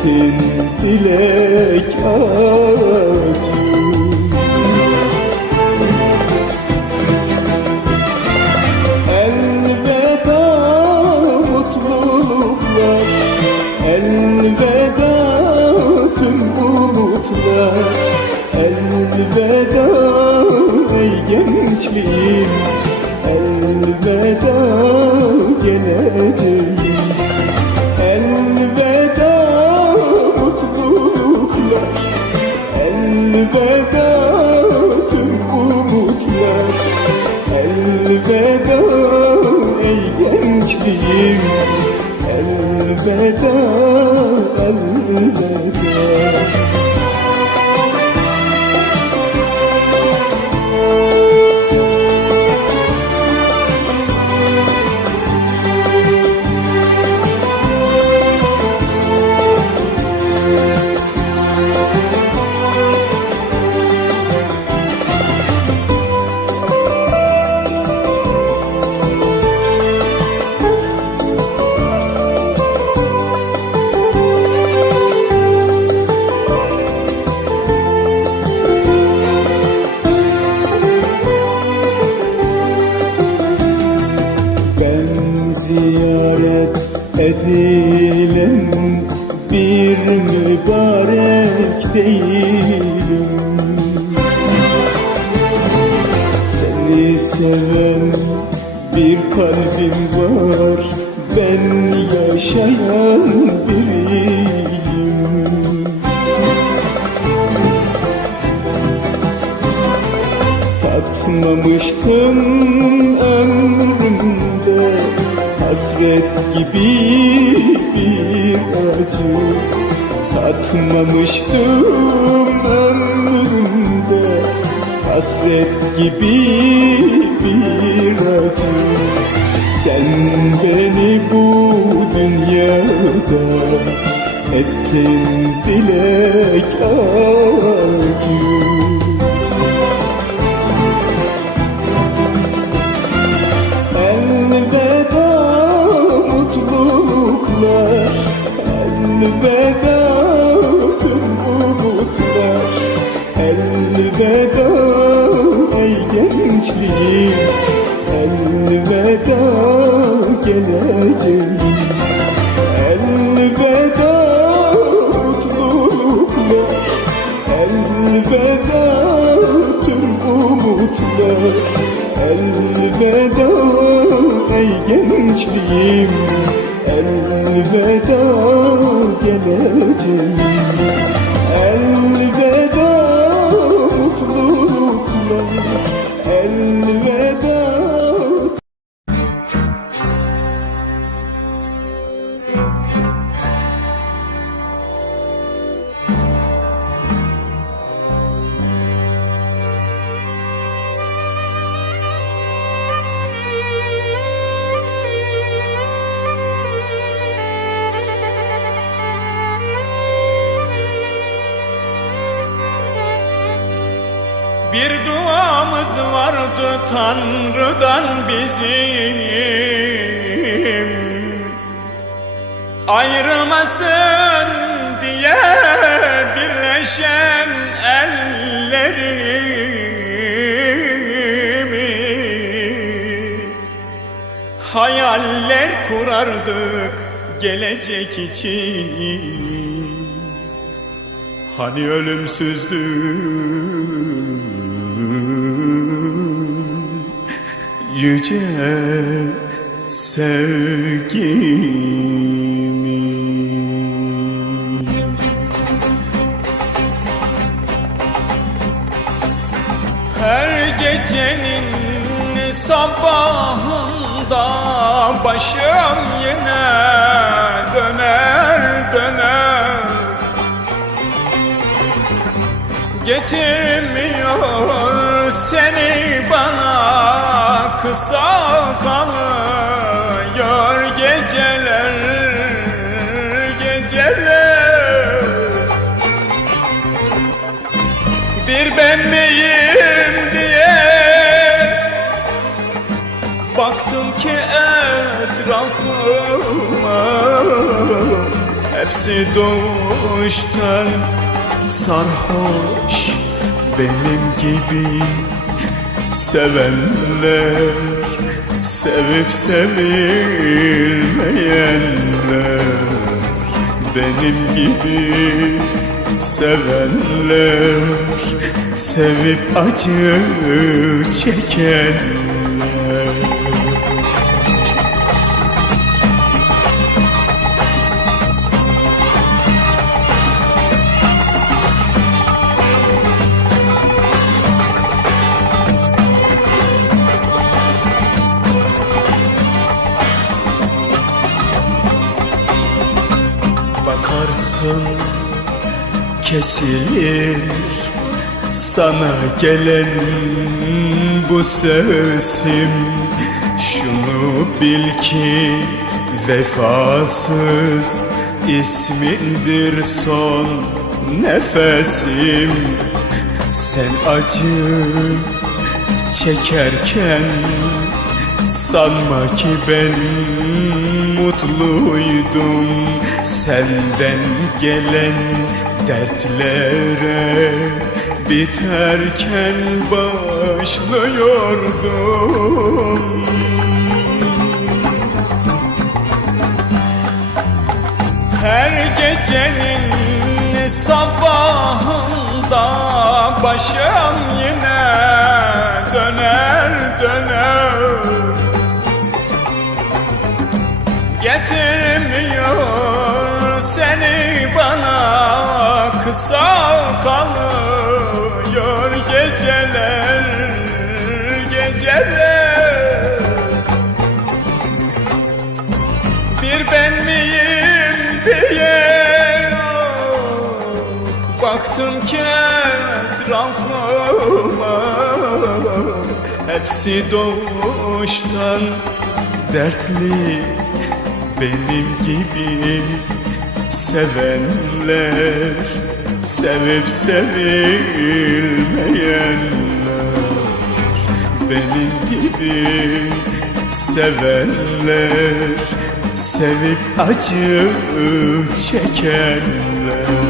Ettin dilek acı Elveda mutluluklar Elveda tüm umutlar. Elveda ey gençliğim Elveda geleceğim edilen bir mübarek değilim. Seni seven bir kalbim var Ben yaşayan biriyim. Tatmamıştım Hasret gibi bir acı Tatmamıştım ömrümde Hasret gibi bir acı. Sen beni bu dünyada Ettin dilek acı Elveda ey gençliğim. Elveda geleceğim Bir duamız vardı Tanrı'dan bizim. Ayrılmasın diye birleşen ellerimiz. Hayaller kurardık gelecek için. Hani ölümsüzdü yüce sevgimiz. Her gecenin sabahında başım yine döner döner. Getirmiyor seni bana kısa kalıyor geceler geceler. Bir ben miyim diye Baktım ki etrafıma Hepsi doğuştan sarhoş Benim gibi sevenler Sevip sevilmeyenler. Benim gibi sevenler Sevip acı çekenler kesilir. Sana gelen bu sesim Şunu bil ki vefasız ismindir son nefesim. Sen acı çekerken Sanma ki ben mutluydum. Senden gelen dertlere Biterken başlıyordum. Her gecenin sabahında başım yine döner döner. Getirmiyor seni bana kısa kalıyor geceler geceler. Bir ben miyim diye Baktım ki etrafıma Hepsi doğuştan dertli Benim gibi sevenler Sevip sevilmeyenler. Benim gibi sevenler Sevip acı çekenler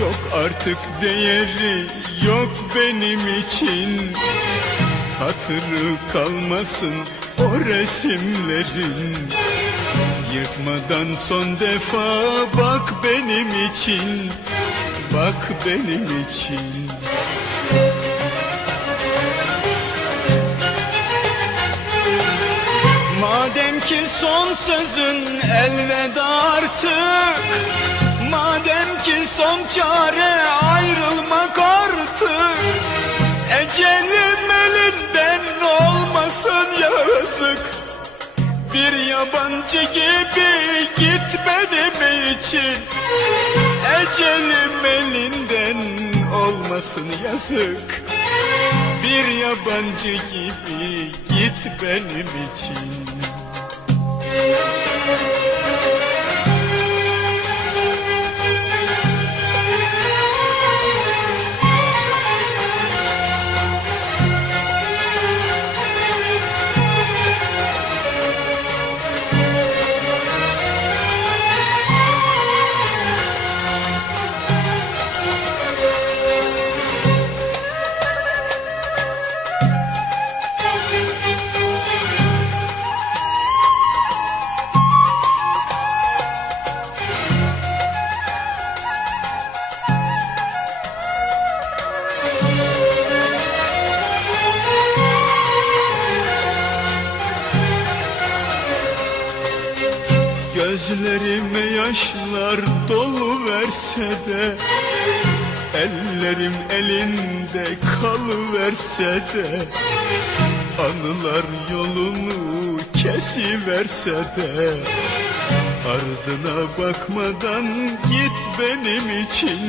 Yok artık değeri yok benim için. Hatırı kalmasın o resimlerin. Yırtmadan son defa bak benim için Bak benim için. Madem ki son sözün elveda artık Madem ki son çare ayrılmak artık Ecelim elinden olmasın yazık. Bir yabancı gibi git benim için Ecelim elinden olmasın yazık. Bir yabancı gibi git benim için Gözlerime yaşlar dolu verse de Ellerim elinde kalıverse de Anılar yolunu kesiverse de Ardına bakmadan git benim için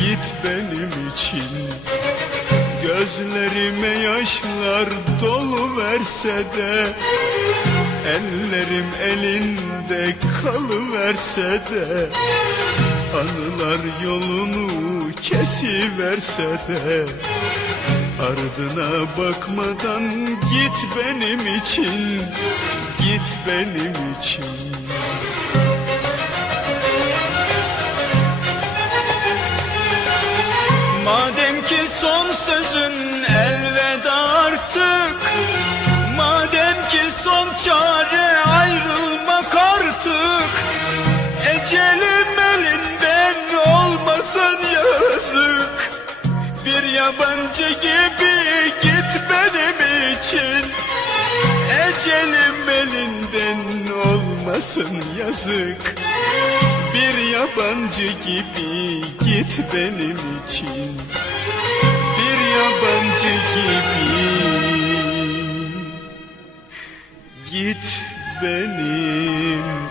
Git benim için. Gözlerime yaşlar dolu verse de Ellerim elinde kalıverse de Anılar yolunu kesiverse de Ardına bakmadan git benim için Git benim için. Madem ki son sözün olmasın yazık. Bir yabancı gibi git benim için. Bir yabancı gibi Git benim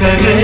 seni